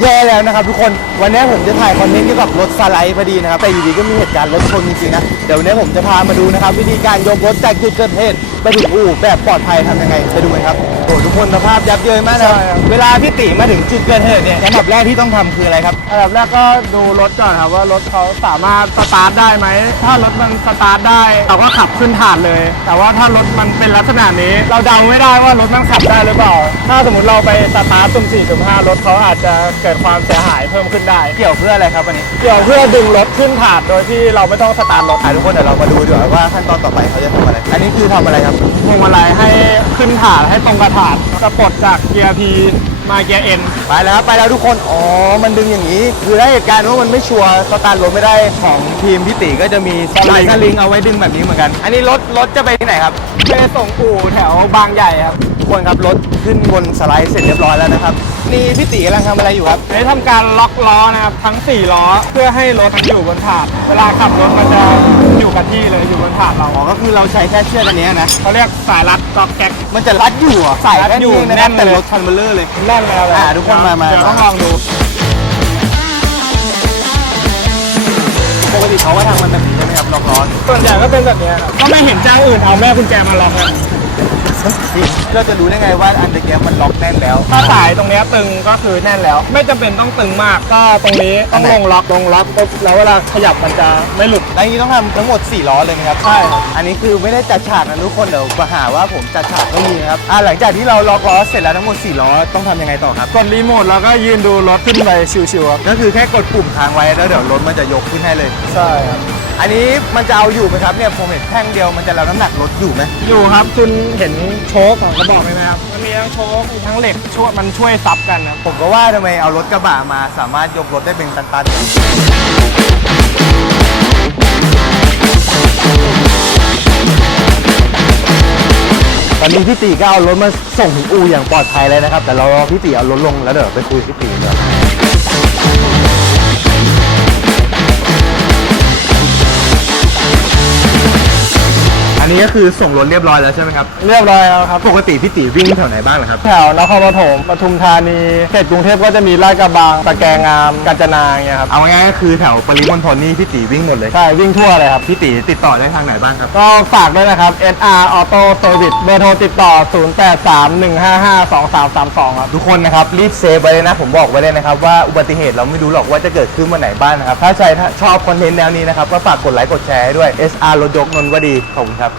แย่แล้วนะครับทุกคนวันนี้ผมจะถ่ายคอนเทนต์เกี่ยวกับรถสไลด์พอดีนะครับแต่อยู่ดีก็มีเหตุการณ์รถชนจริงๆนะเดี๋ยววันนี้ผมจะพามาดูนะครับวิธีการยกรถจากจุดเกิดเหตุไปถึงอู่แบบปลอดภัยทำยังไงไปดูกันครับโอ้ทุกคนสภาพยับเยินมากนะครับใช่ครับ เวลาพี่ติมาถึงจุดเกิดเหตุเนี่ยอันดับแรกที่ต้องทำคืออะไรครับ อันดับแรกก็ดูรถก่อนครับว่ารถเขาสามารถสตาร์ทได้ไหม ถ้ารถมันสตาร์ทได้เราก็ขับขึ้นฐานเลย แต่ว่าถ้ารถมันเป็นลักษณะนี้ เราเดาไม่ได้ว่ารถมันขับได้หรือเปล่า ถ้าสมมติเราไปสตาร์ทตุ่มสี่ตุ่มห้ารถเขาอาจจะเกิดความเสียหายเพิ่มขึ้นได้ เกี่ยวเพื่ออะไรครับวันนี้ เกี่ยวเพื่อดึงรถขึ้นฐานโดยที่เราไม่ต้องสตาร์ทรถอะทุกคนเดี๋ยวเรามาดูดีกว่าว่าขั้นตอนต่อไปเขาจะทำอะไร อันนี้คือทำอะไรครับพวงมาลัยให้ขึ้นฐานให้ตรงกระฐานจะปลดจากเกียร์ P มาเกียร์ N ไปแล้วครับไปแล้วทุกคน อ๋อ มันดึงอย่างนี้ คือถ้าเหตุการณ์ว่ามันไม่ชัวร์สตาร์ทรถไม่ได้ของทีมพี่ติก็จะมีสไลด์สลิงเอาไว้ดึงแบบนี้เหมือนกัน อันนี้รถรถจะไปที่ไหนครับ ไปส่งอู่แถวบางใหญ่ครับทุ กคนครับรถขึ้นบนสไลด์เสร็จเรียบร้อยแล้วนะครับ นี่พี่ติกำลังทำอะไรอยู่ครับได้ทำการล็อกล้อนะครับทั้ง 4 ล้อเพื่อให้รถอยู่บนถาดเวลาขับรถมันจะอยู่กับที่เลยอยู่บนถาดเราอ๋อก็คือเราใช้แค่เชือกอันเนี้ยนะเขาเรียกสายรัดก๊อกแก๊ก มันจะรัดอยู่เหรอะใส่รัดแค่อยู่นี้นะแน่นแต่เลยรถคันเบลเลอร์เลย แน่นแล้วเลยอ่าทุกคนมามา เดี๋ยวต้องลองดูปกติเขาก็ทำมันแบบนี้ใช่ไหมครับล็อกล้อส่วนใหญ่ก็เป็นแบบเนี้ยครับก็ไม่เห็นเจ้าอื่นเอาแม่กุญแจมาล็อกนะ เราจะรู้ได้ไงว่าอันตะเกียบมันล็อกแน่นแล้ว ถ้าสายตรงเนี้ยตึงก็คือแน่นแล้ว ไม่จำเป็นต้องตึงมากก็ตรงนี้ต้องลงล็อกลงล็อกปุ๊บแล้วเวลาขยับมันจะไม่หลุด แล้วอย่างนี้ต้องทำทั้งหมด 4 ล้อเลยไหมครับใช่ครับอันนี้คือไม่ได้จัดฉากนะทุกคนเดี๋ยวมาหาว่าผมจัดฉากไม่มีนะครับอ่าหลังจากที่เราล็อกล้อเสร็จแล้วทั้งหมด 4 ล้อต้องทำยังไงต่อครับ กดรีโมทแล้วก็ยืนดูรถขึ้นไปชิวๆครับก็คือแค่กดปุ่มค้างไว้แล้วเดี๋ยวรถมันจะยกขึ้นให้เลย ใช่ครับ อันนี้มันจะเอาอยู่ไหมครับเนี่ยผมเห็นแท่งเดียวมันจะรับน้ำหนักรถอยู่ไหมอยู่ครับคุณเห็นโชคของกระบอกไหมครับมันมีทั้งโชคมีทั้งเหล็กช่วยมันช่วยซับกันนะผมก็ว่าทำไมเอารถกระบะมาสามารถยกรถได้เป็นตันๆ ตอนนี้พี่ตีก็เอารถมาส่งถึงอู่อย่างปลอดภัยเลยนะครับ แต่เรารอพี่ตีเอารถลงแล้วเดี๋ยวไปคุยกับพี่ตีกันอั นนี้ก็คือส่งรถเรียบร้อยแล้วใช่ไหมครับ เรียบร้อยแล้วครับ ปกติพี่ตีวิ่งแถวไหนบ้างเหรอครับ แถวนครปฐมปทุมธานีเขตกรุงเทพก็จะมีลาดกระบังตะแกรงงามกาญจนาอย่างเงี้ยครับ เอาง่ายๆก็คือแถวปริมณฑลนี่พี่ตีวิ่งหมดเลย ใช่ วิ่งทั่วเลยครับ พี่ตีติดต่อได้ทางไหนบ้างครับ ก็ฝากด้วยนะครับ SR Auto Service เบอร์โทรติดต่อ 0831552332 ครับ ทุกคนนะครับรีบเซฟไว้เลยนะ ผมบอกไว้เลยนะครับว่าอุบัติเหตุเราไม่รู้หรอกว่าจะเกิดขึ้นวันไหนบ้างนะครับ ถ้าใครชอบคอนเทนต์แนวนี้นะครับก็ฝากกดไลค์กดแชร์ให้ด้วย SR รถยกนนท์วดีขอบคุณครับ